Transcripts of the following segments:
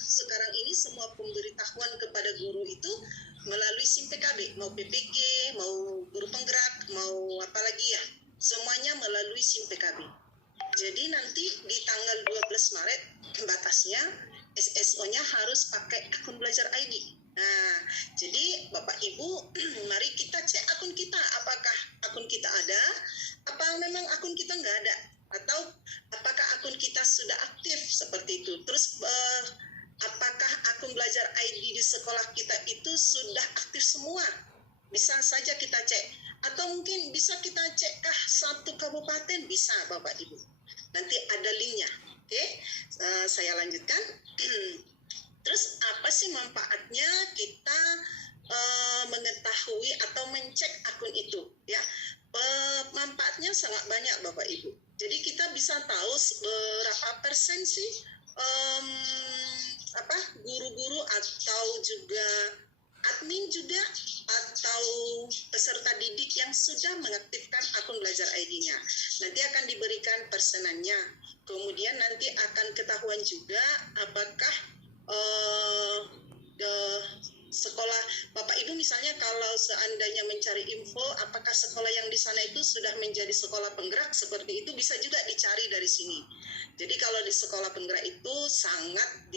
sekarang ini semua pemberitahuan kepada guru itu melalui SIM PKB, mau PPG, mau guru penggerak, mau apa lagi ya, semuanya melalui SIM PKB. Jadi nanti di tanggal 12 Maret batasnya SSO-nya harus pakai akun belajar ID. Nah, jadi Bapak Ibu, mari kita cek akun kita, apakah akun kita ada, apa memang akun kita nggak ada, atau apakah akun kita sudah aktif seperti itu. Terus apakah akun belajar ID di sekolah kita itu sudah aktif semua? Bisa saja kita cek, atau mungkin bisa kita cekkah satu kabupaten, bisa Bapak Ibu. Nanti ada linknya. Oke, saya lanjutkan. Terus apa sih manfaatnya kita mengetahui atau mencek akun itu? Ya, manfaatnya sangat banyak Bapak Ibu. Jadi kita bisa tahu berapa persen sih guru-guru atau juga admin juga atau peserta didik yang sudah mengaktifkan akun belajar ID-nya. Nanti akan diberikan persenannya. Kemudian nanti akan ketahuan juga apakah sekolah Bapak Ibu misalnya kalau seandainya mencari info apakah sekolah yang di sana itu sudah menjadi sekolah penggerak, seperti itu bisa juga dicari dari sini. Jadi kalau di sekolah penggerak itu sangat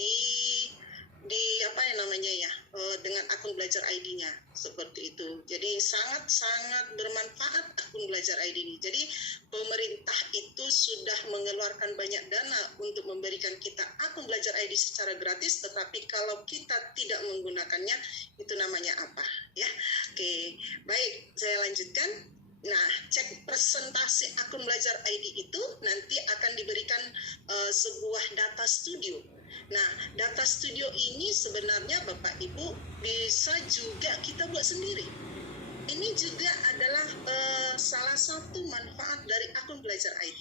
dengan akun belajar ID-nya seperti itu. Jadi sangat bermanfaat akun belajar ID ini. Jadi pemerintah itu sudah mengeluarkan banyak dana untuk memberikan kita akun belajar ID secara gratis, tetapi kalau kita tidak menggunakannya itu namanya apa? Ya. Oke, baik, saya lanjutkan. Nah, cek presentasi akun belajar ID itu nanti akan diberikan sebuah data studio. Nah, data studio ini sebenarnya Bapak Ibu bisa juga kita buat sendiri. Ini juga adalah salah satu manfaat dari akun belajar ID.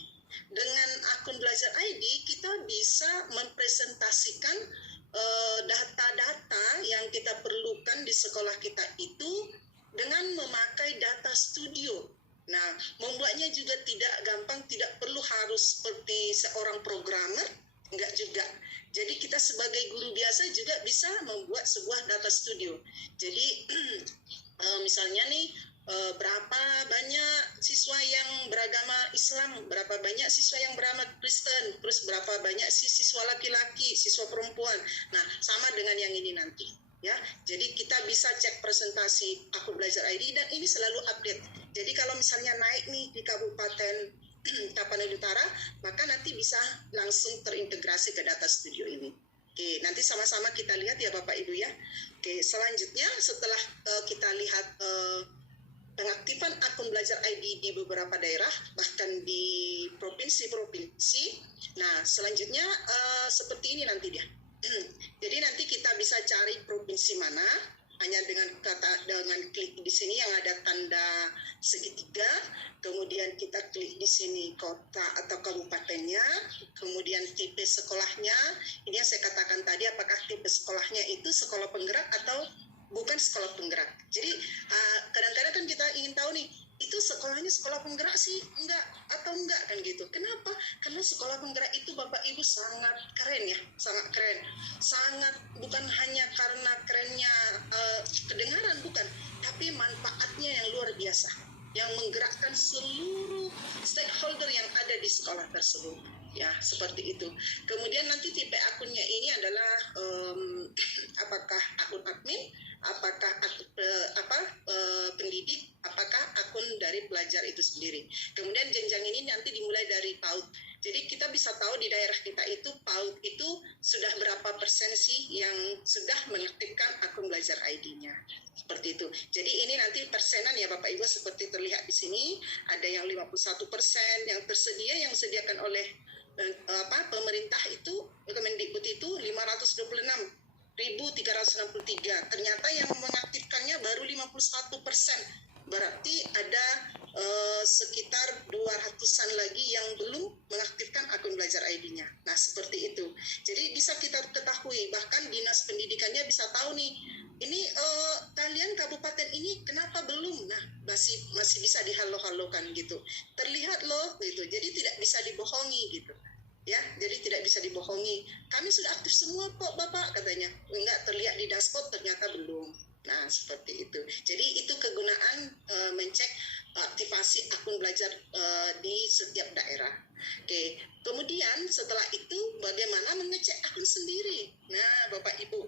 Dengan akun belajar ID kita bisa mempresentasikan data-data yang kita perlukan di sekolah kita itu dengan memakai data studio. Nah, membuatnya juga tidak gampang, tidak perlu harus seperti seorang programmer, enggak juga. Jadi kita sebagai guru biasa juga bisa membuat sebuah data studio. Jadi misalnya nih berapa banyak siswa yang beragama Islam, berapa banyak siswa yang beragama Kristen, terus berapa banyak siswa laki-laki, siswa perempuan. Nah, sama dengan yang ini nanti. Ya, jadi kita bisa cek presentasi akun belajar ID dan ini selalu update. Jadi kalau misalnya naik nih di Kabupaten Tapanuli Utara, maka nanti bisa langsung terintegrasi ke data studio ini. Oke, nanti sama-sama kita lihat ya Bapak Ibu ya. Oke, selanjutnya setelah kita lihat pengaktifan akun belajar ID di beberapa daerah, bahkan di provinsi-provinsi. Nah, selanjutnya seperti ini nanti dia. Jadi nanti kita bisa cari provinsi mana hanya dengan klik di sini yang ada tanda segitiga, kemudian kita klik di sini kota atau kabupatennya, kemudian tipe sekolahnya. Ini yang saya katakan tadi, apakah tipe sekolahnya itu sekolah penggerak atau bukan sekolah penggerak. Jadi kadang-kadang kan kita ingin tahu nih, itu sekolahnya sekolah penggerak sih enggak atau enggak kan gitu. Kenapa? Karena sekolah penggerak itu Bapak Ibu sangat keren ya, sangat keren. Sangat bukan hanya karena kerennya kedengaran, bukan, tapi manfaatnya yang luar biasa, yang menggerakkan seluruh stakeholder yang ada di sekolah tersebut. Ya, seperti itu. Kemudian nanti tipe akunnya ini adalah apakah akun admin, apakah pendidik, apakah akun dari pelajar itu sendiri. Kemudian jenjang ini nanti dimulai dari PAUD. Jadi kita bisa tahu di daerah kita itu PAUD itu sudah berapa persen sih yang sudah mengaktifkan akun belajar ID-nya. Seperti itu. Jadi ini nanti persenan ya Bapak Ibu, seperti terlihat di sini ada yang 51% yang tersedia, yang disediakan oleh pemerintah itu, Kemendikbud itu 526.363. Ternyata yang mengaktifkannya baru 51%. Berarti ada sekitar 200-an lagi yang belum mengaktifkan akun belajar ID-nya. Nah, seperti itu. Jadi bisa kita ketahui, bahkan dinas pendidikannya bisa tahu nih, ini kalian kabupaten ini kenapa belum? Nah, masih bisa dihalo-halokan gitu. Terlihat loh gitu. Jadi tidak bisa dibohongi gitu. ya, jadi tidak bisa dibohongi. Kami sudah aktif semua kok Bapak, katanya. Enggak, terlihat di dashboard ternyata belum. Nah, seperti itu. Jadi itu kegunaan mencek aktivasi akun belajar di setiap daerah. Oke, kemudian setelah itu bagaimana mengecek akun sendiri? Nah, Bapak Ibu,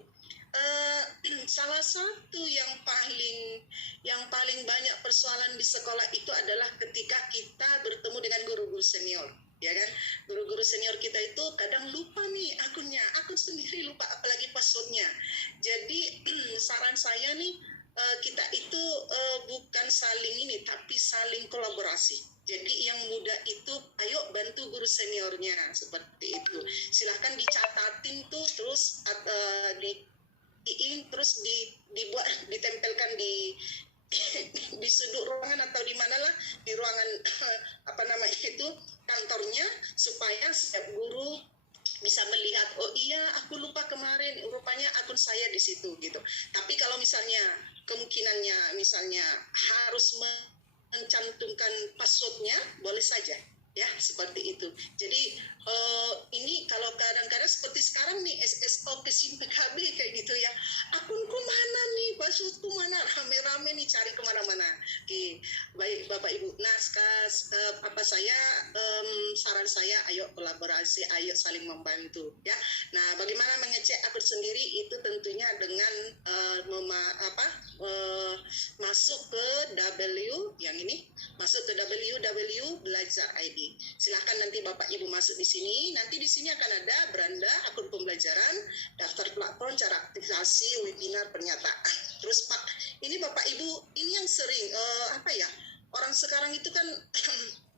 salah satu yang paling banyak persoalan di sekolah itu adalah ketika kita bertemu dengan guru-guru senior, ya kan? Guru-guru senior kita itu kadang lupa nih akunnya, akun sendiri lupa, apalagi passwordnya. Jadi saran saya nih, kita itu bukan saling ini, tapi saling kolaborasi. Jadi yang muda itu, ayo bantu guru seniornya, seperti itu. Silahkan dicatatin tuh, terus terus dibuat, ditempelkan di di sudut ruangan atau di mana lah, di ruangan apa namanya itu, kantornya, supaya setiap guru bisa melihat, oh iya aku lupa kemarin, rupanya akun saya di situ gitu. Tapi kalau misalnya kemungkinannya misalnya harus mencantumkan passwordnya, boleh saja ya, seperti itu. Jadi ini kalau kadang-kadang seperti sekarang nih, SSO kesim PKB kayak gitu ya, akunku mana nih, passwordku mana, rame-rame nih cari kemana-mana. Oke, baik Bapak Ibu. Nah, saran saya, ayo kolaborasi, ayo saling membantu ya. Nah, bagaimana mengecek akun sendiri itu tentunya dengan masuk ke yang ini, masuk ke www.belajar ID. Silahkan nanti Bapak Ibu masuk di sini. Nanti di sini akan ada beranda akun pembelajaran, daftar platform, cara aktivasi, webinar, pernyataan. Terus Pak, ini Bapak Ibu, ini yang sering orang sekarang itu kan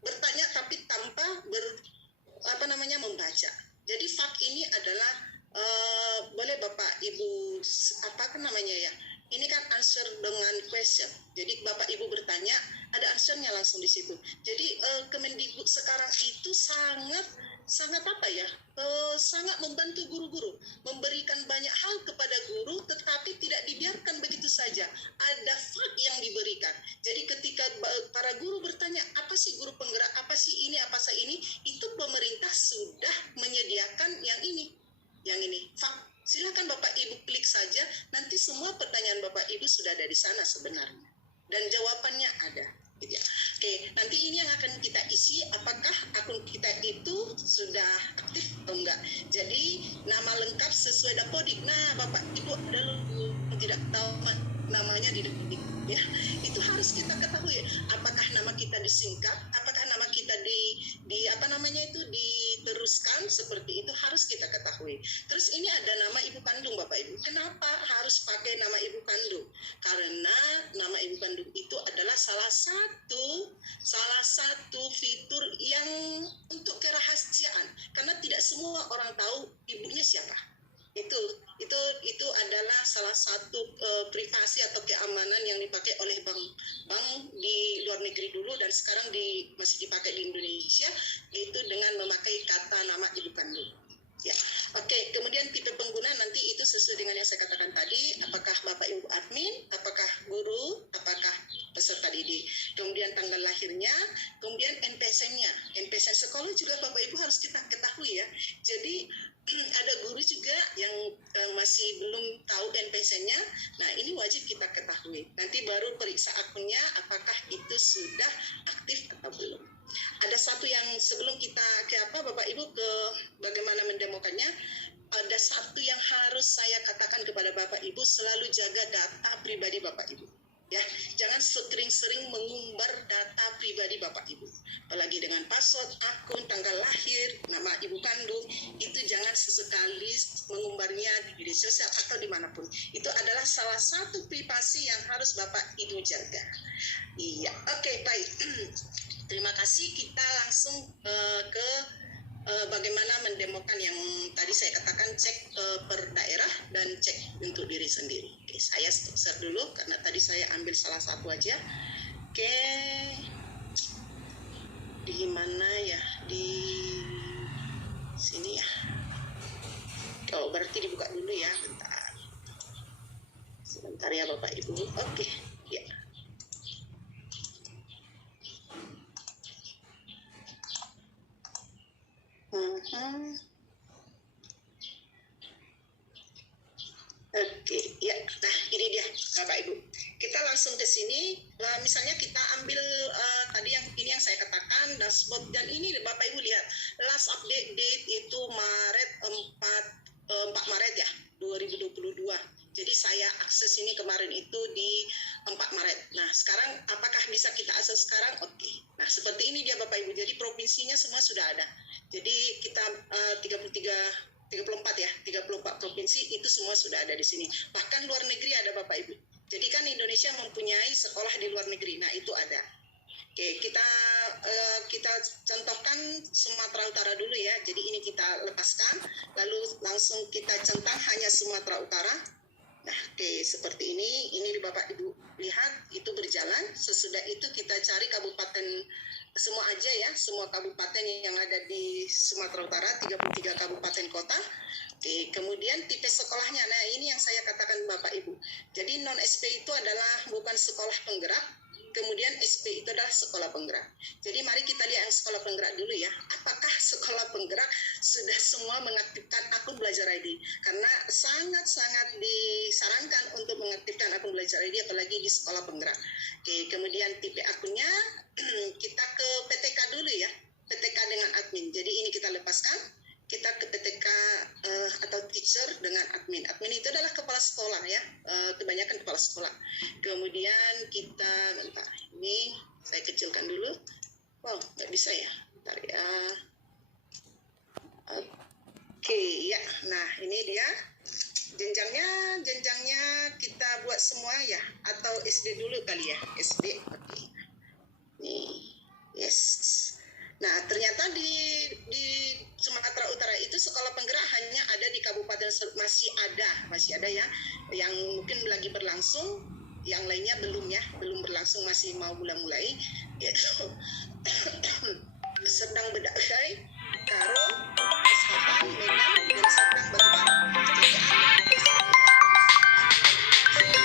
bertanya tapi tanpa membaca. Jadi FAQ ini adalah boleh Bapak Ibu ini kan answer dengan question. Jadi Bapak Ibu bertanya, ada answernya langsung di situ. Jadi Kemendikbud sekarang itu sangat sangat membantu guru-guru, memberikan banyak hal kepada guru, tetapi tidak dibiarkan begitu saja. Ada fakt yang diberikan. Jadi ketika para guru bertanya, apa sih guru penggerak, apa sih ini, itu pemerintah sudah menyediakan yang ini, fakt. Silakan Bapak Ibu klik saja, nanti semua pertanyaan Bapak Ibu sudah ada di sana sebenarnya. Dan jawabannya ada. Gitu ya. Oke, nanti ini yang akan kita isi, apakah akun kita itu sudah aktif atau enggak. Jadi nama lengkap sesuai Dapodik. Nah, Bapak Ibu ada yang tidak tahu namanya di Dapodik, ya. Itu harus kita ketahui. Apakah nama kita disingkat, apakah nama kita diteruskan, seperti itu harus kita ketahui. Terus ini ada nama ibu kandung Bapak Ibu. Kenapa harus pakai nama ibu kandung? Karena nama ibu kandung itu adalah salah satu fitur yang untuk kerahasiaan, karena tidak semua orang tahu ibunya siapa. Itu adalah salah satu privasi atau keamanan yang dipakai oleh bank di luar negeri dulu dan sekarang masih dipakai di Indonesia, yaitu dengan memakai kata nama ibu kandung. Ya, oke. Kemudian tipe pengguna nanti itu sesuai dengan yang saya katakan tadi. Apakah Bapak Ibu admin, apakah guru, apakah peserta didik. Kemudian tanggal lahirnya, kemudian NPSN-nya. NPSN sekolah juga Bapak Ibu harus kita ketahui ya. Jadi ada guru juga yang masih belum tahu NPSN-nya. Nah, ini wajib kita ketahui. Nanti baru periksa akunnya apakah itu sudah aktif atau belum. Ada satu yang sebelum kita Bapak Ibu ke bagaimana mendemokannya, ada satu yang harus saya katakan kepada Bapak Ibu, selalu jaga data pribadi Bapak Ibu. Ya, jangan sering-sering mengumbar data pribadi Bapak Ibu. Apalagi dengan password, akun, tanggal lahir, nama ibu kandung, itu jangan sesekali mengumbarnya di media sosial atau dimanapun. Itu adalah salah satu privasi yang harus Bapak Ibu jaga. Iya, oke, baik. Terima kasih. Kita langsung ke bagaimana mendemokan yang tadi saya katakan, cek per daerah dan cek untuk diri sendiri. Oke, saya stop share dulu karena tadi saya ambil salah satu aja. Oke, di mana ya? Di sini ya. Oh, berarti dibuka dulu ya, bentar. Sebentar ya Bapak Ibu. Oke, ya. Mhm. Oke, ya. Nah, ini dia, Bapak Ibu. Kita langsung ke sini. Misalnya kita ambil tadi ini yang saya katakan dashboard, dan ini Bapak Ibu lihat last update date itu Maret 4 Maret ya 2022. Jadi saya akses ini kemarin itu di 4 Maret. Nah, sekarang apakah bisa kita akses sekarang? Oke. Nah, seperti ini dia Bapak Ibu. Jadi provinsinya semua sudah ada. Jadi kita 34 provinsi itu semua sudah ada di sini. Bahkan luar negeri ada Bapak Ibu. Jadi kan Indonesia mempunyai sekolah di luar negeri. Nah, itu ada. Oke, kita contohkan Sumatera Utara dulu ya. Jadi ini kita lepaskan, lalu langsung kita centang hanya Sumatera Utara. Nah, oke, seperti ini. Ini Bapak Ibu lihat itu berjalan. Sesudah itu kita cari kabupaten semua aja ya, semua kabupaten yang ada di Sumatera Utara, 33 kabupaten kota. Oke, kemudian tipe sekolahnya. Nah, ini yang saya katakan Bapak Ibu. Jadi non-SP itu adalah bukan sekolah penggerak, kemudian SP itu adalah sekolah penggerak. Jadi mari kita lihat yang sekolah penggerak dulu ya. Apakah sekolah penggerak sudah semua mengaktifkan akun Belajar ID? Karena sangat-sangat disarankan untuk mengaktifkan akun Belajar ID, apalagi di sekolah penggerak. Oke, kemudian tipe akunnya kita ke PTK dulu ya. PTK dengan admin. Jadi ini kita lepaskan. Kita ke PTK atau teacher dengan admin. Admin itu adalah kepala sekolah ya, kebanyakan kepala sekolah. Kemudian kita, bentar, ini saya kecilkan dulu. Wow, nggak bisa ya. Bentar ya. Oke, ya. Nah, ini dia. Jenjangnya kita buat semua ya, atau SD dulu kali ya, SD. Oke. Nih, yes. Nah, ternyata di Sumatera Utara itu sekolah penggerak hanya ada di kabupaten, masih ada ya, yang mungkin lagi berlangsung, yang lainnya belum ya, belum berlangsung, masih mau mulai.